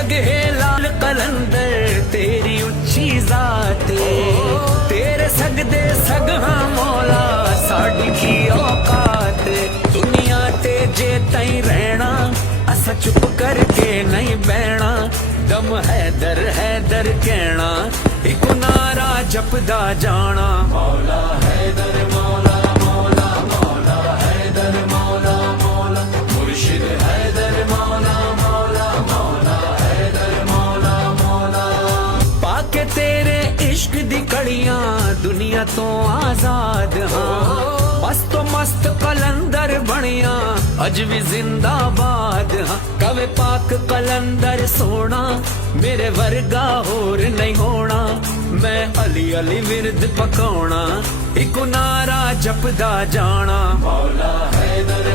सगे लाल कलंदर तेरी उच्ची जात तेरे सगदे सगहा मौला साडी की औकात दुनिया ते जे तई रहना असा चुप करके नहीं बहना दम हैदर हैदर कहना एक नारा जपदा जाना मौला हैदर मौला मौला मौला हैदर मौला मौला मुर्शिद हैदर मौला मौला मौला हैदर मौला मौला पाके तेरे इश्क दी कड़ियां दुनिया तो आजाद हाँ मस्त मस्त कलंदर बनिया अज भी जिंदाबाद हाँ कवे पाक कलंदर सोना मेरे वर्गा होर नहीं होना मैं अली अली विरद पकाउना एक नारा जपदा जाना मौला हैदर